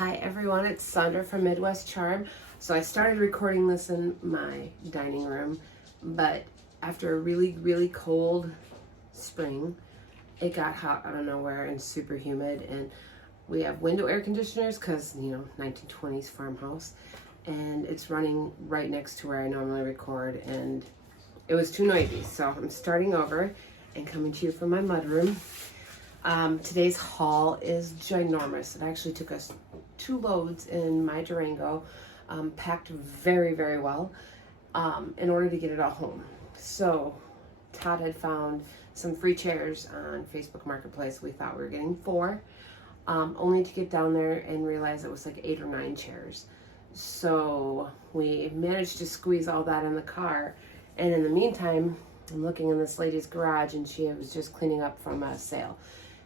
Hi everyone, it's Sandra from Midwest Charm. So I started recording this in my dining room, but after a really cold spring, it got hot out of nowhere and super humid, and we have window air conditioners because, 1920s farmhouse, and it's running right next to where I normally record, and it was too noisy. So I'm starting over and coming to you from my mudroom. Today's haul is ginormous. It actually took us 2 loads in my Durango, packed very well, in order to get it all home. So Todd had found some free chairs on Facebook Marketplace. We thought we were getting 4, only to get down there and realize it was like 8 or 9 chairs. So we managed to squeeze all that in the car, and in the meantime, I'm looking in this lady's garage, and she was just cleaning up from a sale.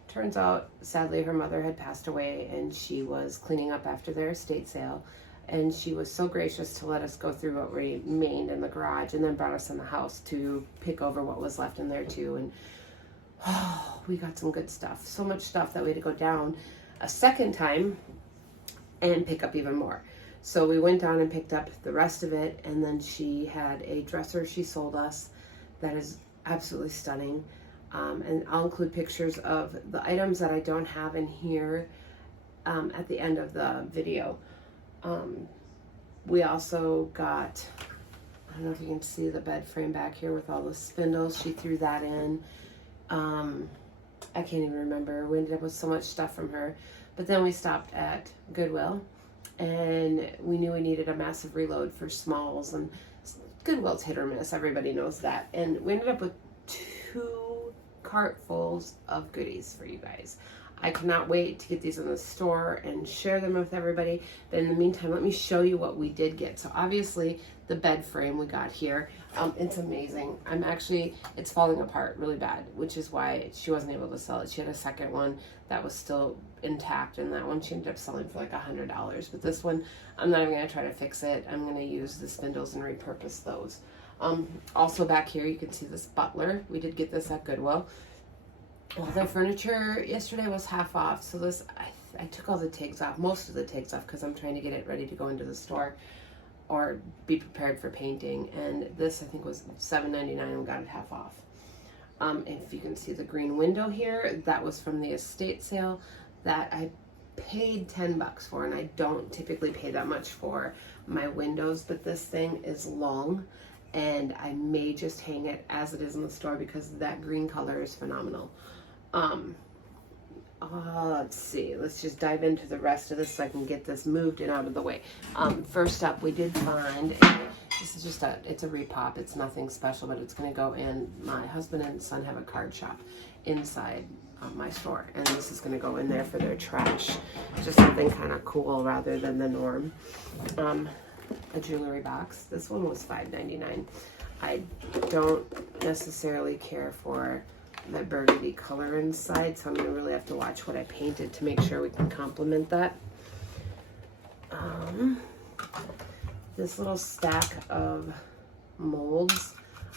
Turns out, sadly, her mother had passed away, and she was cleaning up after their estate sale, and she was so gracious to let us go through what remained in the garage, and then brought us in the house to pick over what was left in there too. And we got some good stuff. So much stuff that we had to go down a second time and pick up even more. So we went down and picked up the rest of it, and then she had a dresser she sold us that is absolutely stunning. And I'll include pictures of the items that I don't have in here at the end of the video. We also got, I don't know if you can see the bed frame back here with all the spindles. She threw that in. I can't even remember. We ended up with so much stuff from her. But then we stopped at Goodwill, and we knew we needed a massive reload for smalls, and Goodwill's hit or miss. Everybody knows that. And we ended up with 2 cartfuls of goodies for you guys. I cannot wait to get these in the store and share them with everybody. But in the meantime, let me show you what we did get. So obviously the bed frame we got here, it's amazing. It's falling apart really bad, which is why she wasn't able to sell it. She had a second one that was still intact, and that one she ended up selling for like $100. But this one, I'm not even gonna try to fix it. I'm gonna use the spindles and repurpose those. Also back here, you can see this butler. We did get this at Goodwill. Well, their furniture yesterday was half off, so this, I took all the tags off, most of the tags off, because I'm trying to get it ready to go into the store or be prepared for painting. And this, I think, was $7.99 and got it half off. If you can see the green window here, that was from the estate sale that I paid $10 for, and I don't typically pay that much for my windows, but this thing is long, and I may just hang it as it is in the store because that green color is phenomenal. Let's see, let's just dive into the rest of this so I can get this moved and out of the way. First up, we did find, this is just it's a repop, it's nothing special, but it's gonna go in, my husband and son have a card shop inside my store, and this is gonna go in there for their trash. Just something kind of cool rather than the norm. A jewelry box. This one was $5.99. I don't necessarily care for the burgundy color inside, so I'm gonna really have to watch what I painted to make sure we can complement that. This little stack of molds,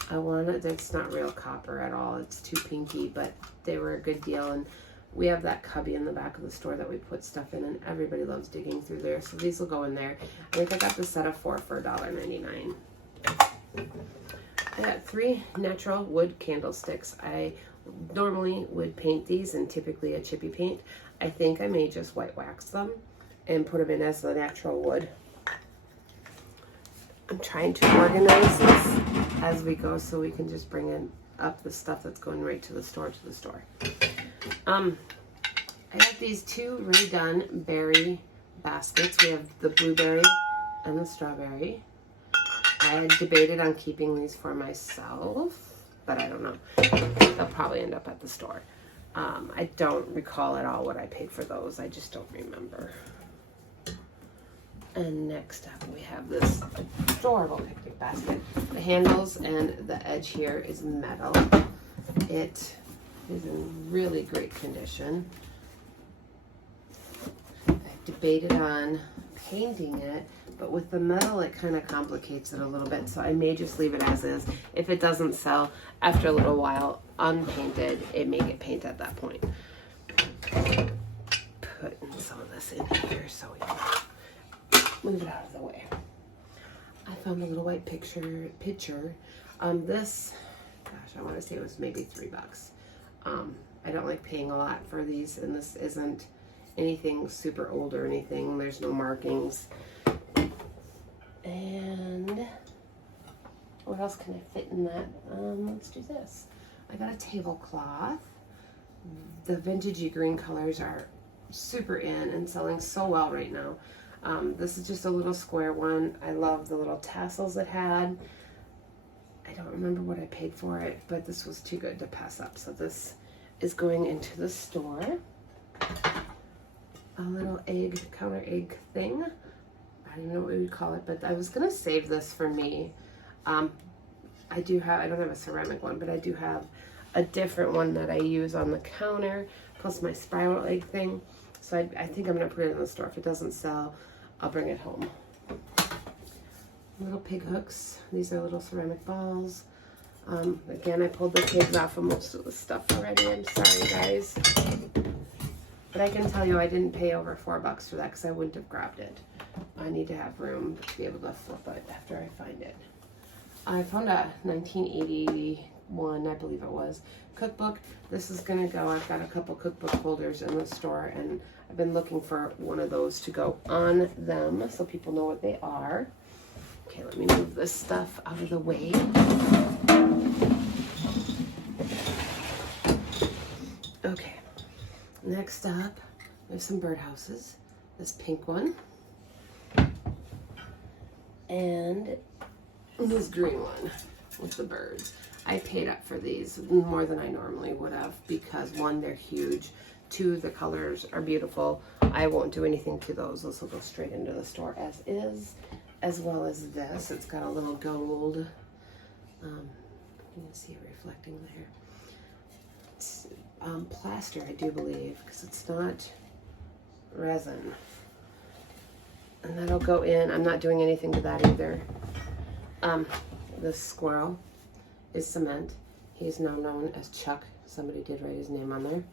I wanted, it's not real copper at all, it's too pinky, but they were a good deal, and we have that cubby in the back of the store that we put stuff in, and everybody loves digging through there, so these will go in there. I think I got the set of 4 for $1.99. I got 3 natural wood candlesticks. I normally would paint these in typically a chippy paint. I think I may just white wax them and put them in as the natural wood. I'm trying to organize this as we go so we can just bring in up the stuff that's going right to the store. I got these 2 already done berry baskets. We have the blueberry and the strawberry. I had debated on keeping these for myself, but I don't know. They'll probably end up at the store. I don't recall at all what I paid for those. I just don't remember. And next up we have this adorable picnic basket. The handles and the edge here is metal. It is in really great condition. I debated on painting it, but with the metal it kind of complicates it a little bit, so I may just leave it as is. If it doesn't sell after a little while unpainted, it may get paint at that point. putting some of this in here so we can move it out of the way. I found a little white pitcher. This, gosh, I want to say it was maybe $3. I don't like paying a lot for these, and this isn't anything super old or anything. There's no markings. And what else can I fit in that? Let's do this. I got a tablecloth. The vintagey green colors are super in and selling so well right now. This is just a little square one. I love the little tassels it had. I don't remember what I paid for it, but this was too good to pass up. So this is going into the store. A little counter egg thing. I don't even know what we would call it, but I was gonna save this for me. I don't have a ceramic one, but I do have a different one that I use on the counter, plus my spiral egg thing. So I think I'm gonna put it in the store. If it doesn't sell, I'll bring it home. Little pig hooks. These are little ceramic balls. Again, I pulled the pigs off of most of the stuff already. I'm sorry, guys. But I can tell you I didn't pay over $4 for that because I wouldn't have grabbed it. I need to have room to be able to flip it after I find it. I found a 1981, I believe it was, cookbook. This is gonna go, I've got a couple cookbook holders in the store, and I've been looking for one of those to go on them so people know what they are. Okay, let me move this stuff out of the way. Okay, next up, there's some birdhouses. This pink one. And this green one with the birds. I paid up for these more than I normally would have because one, they're huge. Two, the colors are beautiful. I won't do anything to those. Those will go straight into the store as is, as well as this. It's got a little gold. You can see it reflecting there. It's plaster, I do believe, because it's not resin. And that'll go in. I'm not doing anything to that either. This squirrel is cement. He's now known as Chuck. Somebody did write his name on there.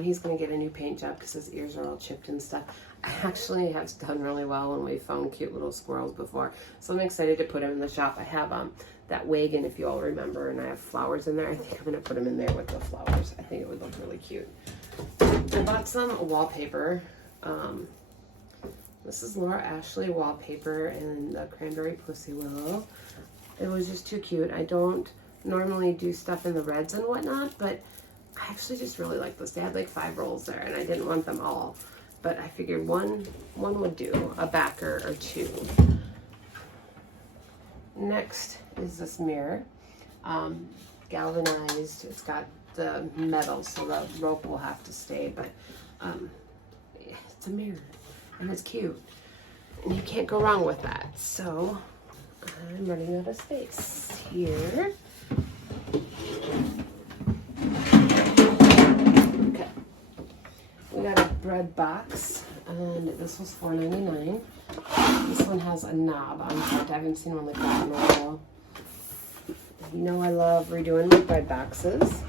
He's going to get a new paint job because his ears are all chipped and stuff. I actually have done really well when we found cute little squirrels before. So I'm excited to put him in the shop. I have that wagon, if you all remember, and I have flowers in there. I think I'm going to put him in there with the flowers. I think it would look really cute. I bought some wallpaper. This is Laura Ashley wallpaper and the cranberry pussy willow. It was just too cute. I don't normally do stuff in the reds and whatnot, but I actually just really like this. They had like 5 rolls there, and I didn't want them all, but I figured one would do, a backer or 2. Next is this mirror, galvanized. It's got the metal, so the rope will have to stay, but it's a mirror, and it's cute, and you can't go wrong with that. So I'm running out of space here. Okay, we got a bread box, and this was $4.99. This one has a knob on top. I haven't seen one like that in a while. You know I love redoing my bread boxes.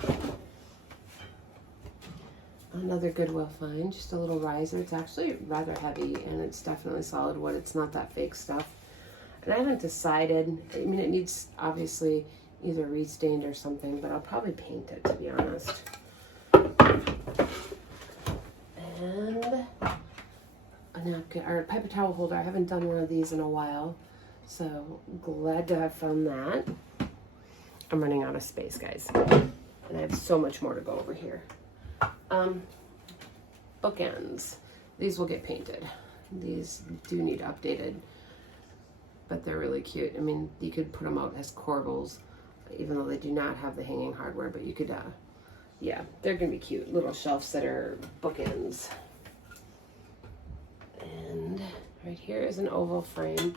Another Goodwill find, just a little riser. It's actually rather heavy, and it's definitely solid wood. It's not that fake stuff. And I haven't decided. I mean, it needs obviously either restained or something, but I'll probably paint it, to be honest. And a napkin or a paper towel holder. I haven't done one of these in a while, so glad to have found that. I'm running out of space, guys, and I have so much more to go over here. Bookends. These will get painted. These do need updated, but they're really cute. I mean, you could put them out as corbels, even though they do not have the hanging hardware, but you could, yeah, they're gonna be cute. Little shelf sitter bookends. And right here is an oval frame.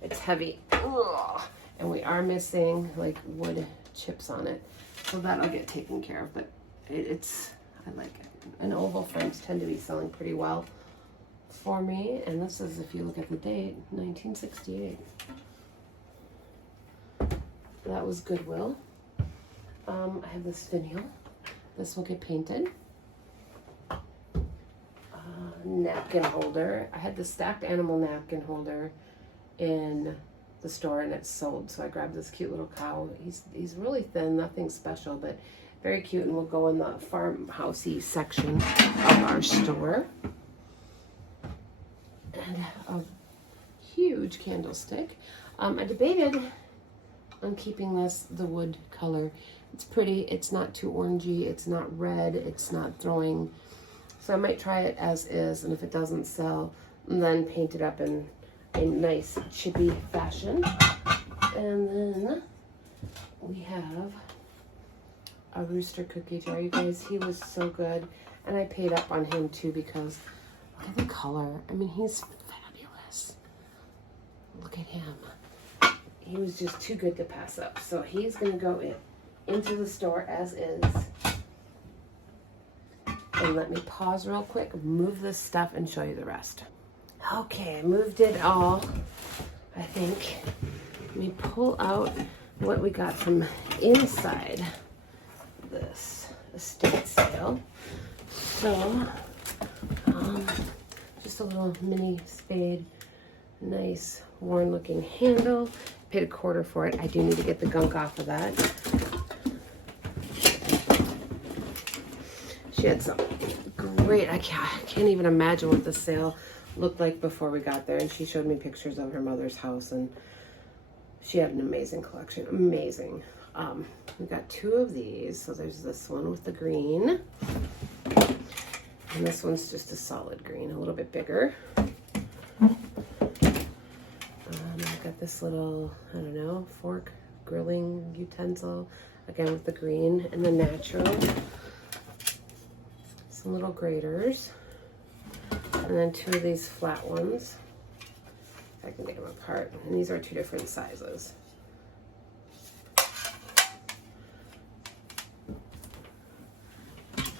It's heavy. Ugh. And we are missing like wood chips on it, so that'll get taken care of, but I like it. And oval frames tend to be selling pretty well for me, and this is, if you look at the date, 1968. That was Goodwill. I have this finial. This will get painted. napkin holder. I had the stacked animal napkin holder in the store and it's sold, so I grabbed this cute little cow. He's really thin, nothing special, but very cute, and will go in the farmhousey section of our store. And a huge candlestick. I debated on keeping this the wood color. It's pretty, it's not too orangey, it's not red, it's not throwing. So I might try it as is, and if it doesn't sell, then paint it up in a nice chippy fashion. And then we have a rooster cookie jar. You guys, he was so good. And I paid up on him too because look at the color. I mean, he's fabulous. Look at him. He was just too good to pass up. So he's gonna go into the store as is. And let me pause real quick, move this stuff, and show you the rest. Okay, I moved it all, I think. Let me pull out what we got from inside this estate sale. So, just a little mini spade, nice worn looking handle. Paid $1/4 for it. I do need to get the gunk off of that. She had some great, I can't even imagine what the sale looked like before we got there. And she showed me pictures of her mother's house, and she had an amazing collection. Amazing. We got 2 of these. So there's this one with the green. And this one's just a solid green, a little bit bigger. I've got this little, I don't know, fork grilling utensil, again with the green and the natural. Some little graters. And then 2 of these flat ones. If I can take them apart. And these are 2 different sizes.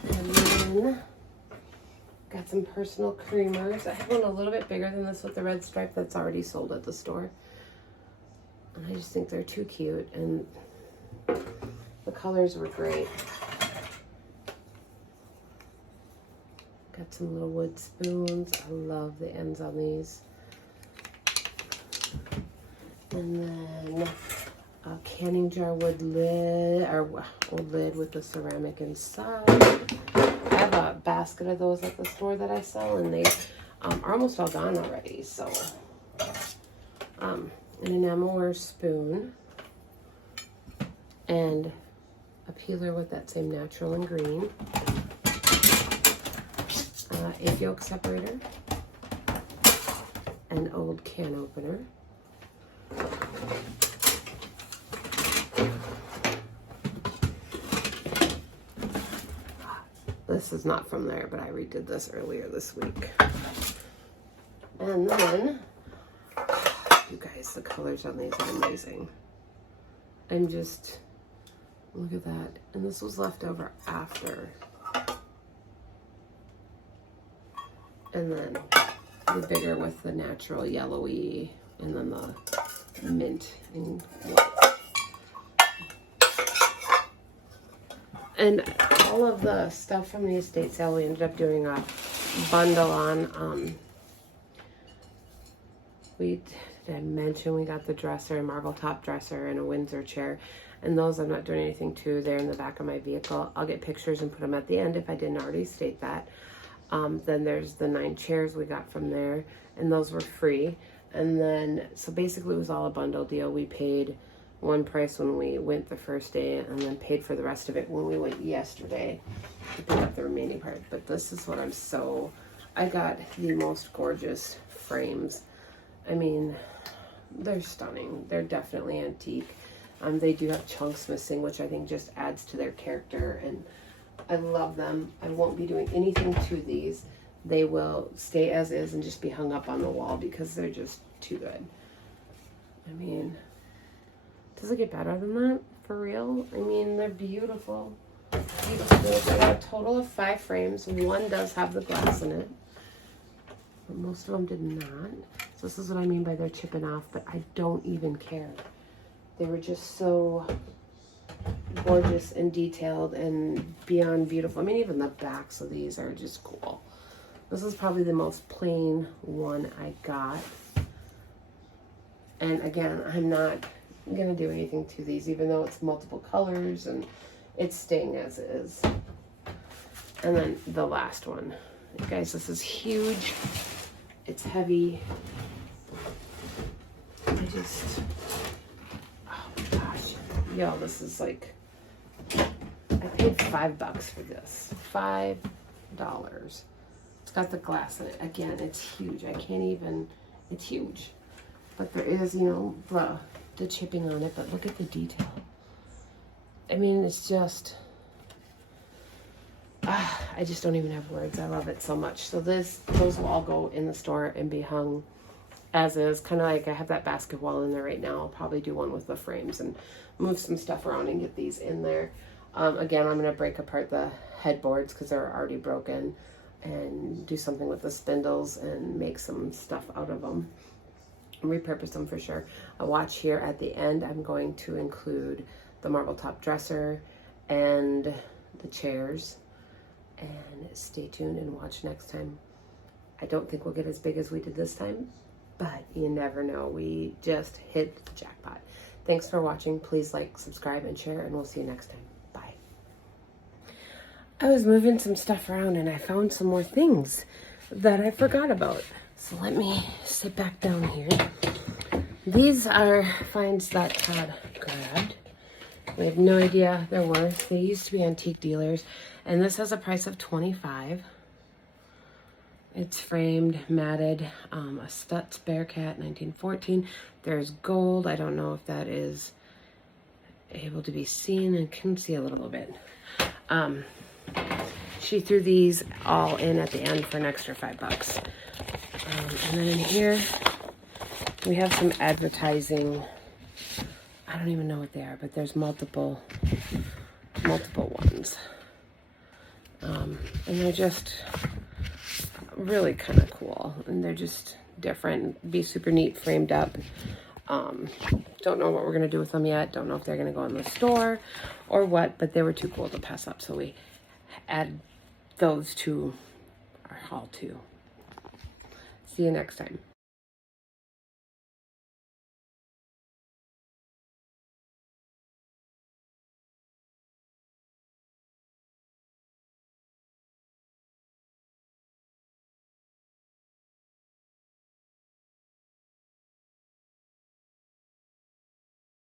And then got some personal creamers. I have one a little bit bigger than this with the red stripe that's already sold at the store. And I just think they're too cute, and the colors were great. Got some little wood spoons. I love the ends on these. And then a canning jar wood lid, or old lid with the ceramic inside. I have a basket of those at the store that I sell, and they are almost all gone already. So, an enamelware spoon, and a peeler with that same natural and green. Egg yolk separator, an old can opener, this is not from there, but I redid this earlier this week. And then, you guys, the colors on these are amazing. I'm just, look at that. And this was left over after. And then the bigger with the natural yellowy, and then the mint and white. And all of the stuff from the estate sale, we ended up doing a bundle on. Did I mention we got the dresser, a marble top dresser, and a Windsor chair. And those I'm not doing anything to. They're in the back of my vehicle. I'll get pictures and put them at the end if I didn't already state that. Then there's the 9 chairs we got from there, and those were free. And then, so basically it was all a bundle deal. We paid one price when we went the first day, and then paid for the rest of it when we went yesterday to pick up the remaining part. But this is what I got the most gorgeous frames. I mean, they're stunning. They're definitely antique. They do have chunks missing, which I think just adds to their character, and I love them. I won't be doing anything to these. They will stay as is and just be hung up on the wall because they're just too good. I mean, does it get better than that? For real? I mean, they're beautiful. Beautiful. I got a total of 5 frames. 1 does have the glass in it, but most of them did not. So this is what I mean by they're chipping off, but I don't even care. They were just so gorgeous and detailed and beyond beautiful. I mean, even the backs of these are just cool. This is probably the most plain one I got. And again, I'm not gonna do anything to these, even though it's multiple colors and it's staying as is. And then the last one. Guys, this is huge. It's heavy. Oh my gosh. Yo, this is like, I paid $5 for this. $5. It's got the glass in it. Again, it's huge. I can't even, it's huge. But there is, you know, the chipping on it, but look at the detail. I mean, it's just, I just don't even have words. I love it so much. So those will all go in the store and be hung as is. Kind of like I have that basket wall in there right now. I'll probably do one with the frames and move some stuff around and get these in there. Again, I'm going to break apart the headboards because they're already broken and do something with the spindles and make some stuff out of them. Repurpose them for sure. A watch here at the end. I'm going to include the marble top dresser and the chairs. And stay tuned and watch next time. I don't think we'll get as big as we did this time, but you never know. We just hit the jackpot. Thanks for watching. Please like, subscribe, and share, and we'll see you next time. Bye. I was moving some stuff around and I found some more things that I forgot about. So let me sit back down here. These are finds that Todd grabbed. We have no idea their worth. They used to be antique dealers. And this has a price of $25. It's framed, matted, a Stutz Bearcat 1914. There's gold. I don't know if that is able to be seen, and can see a little bit. She threw these all in at the end for an extra $5. And then in here, we have some advertising. I don't even know what they are, but there's multiple ones. And they're just really kind of cool, and they're just different. Be super neat, framed up. Don't know what we're gonna do with them yet. Don't know if they're gonna go in the store or what, but they were too cool to pass up, so we add those to our haul too. See you next time.